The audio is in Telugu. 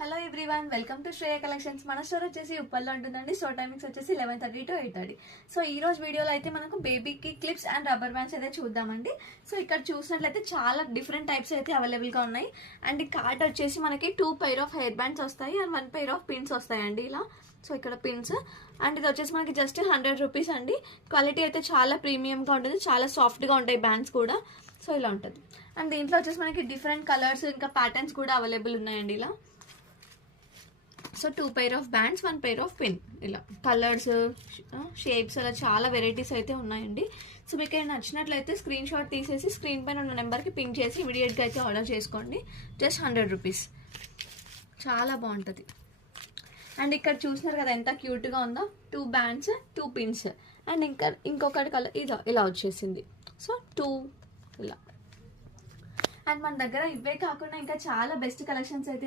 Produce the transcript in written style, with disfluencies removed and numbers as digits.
Hello everyone, welcome to Shreya collections. మన స్టోర్ వచ్చేసి ఉప్పల్లో ఉంటుందండి. స్టోర్ టైమింగ్స్ వచ్చేసి 11:30 to 8:30. సో ఈ రోజు వీడియోలో అయితే మనకు బేబీకి క్లిప్స్ అండ్ రబ్బర్ బ్యాండ్స్ అయితే చూద్దామండి. సో ఇక్కడ చూసినట్లయితే చాలా డిఫరెంట్ టైప్స్ అయితే అవైలబుల్గా ఉన్నాయి. అండ్ ఈ కార్డ్ వచ్చేసి మనకి 2 pair ఆఫ్ హెయిర్ బ్యాండ్స్ వస్తాయి అండ్ 1 pair ఆఫ్ పిన్స్ వస్తాయండి ఇలా. సో ఇక్కడ పిన్స్ అండ్ ఇది వచ్చేసి మనకి జస్ట్ 100 రూపీస్ అండి. క్వాలిటీ అయితే చాలా ప్రీమియంగా ఉంటుంది, చాలా సాఫ్ట్గా ఉంటాయి బ్యాండ్స్ కూడా. సో ఇలా ఉంటుంది. అండ్ దీంట్లో వచ్చేసి మనకి డిఫరెంట్ కలర్స్ ఇంకా ప్యాటర్న్స్ కూడా అవైలబుల్ ఉన్నాయండి ఇలా. So 2 pair of wands, 1 pair of pin, ఇలా కలర్స్ షేప్స్ అలా చాలా వెరైటీస్ అయితే ఉన్నాయండి. సో మీకు ఏమైనా నచ్చినట్లయితే స్క్రీన్ షాట్ తీసేసి స్క్రీన్ పైన ఉన్న నెంబర్కి పింక్ చేసి ఇమీడియట్గా అయితే ఆర్డర్ చేసుకోండి. జస్ట్ 100 రూపీస్, చాలా బాగుంటుంది. అండ్ ఇక్కడ చూసినారు కదా ఎంత క్యూట్గా ఉందో, 2 bands 2 pins అండ్ ఇంకొకటి కలర్ ఇలా వచ్చేసింది. సో 2 ఇలా. అండ్ మన దగ్గర ఇవే కాకుండా ఇంకా చాలా బెస్ట్ కలెక్షన్స్ అయితే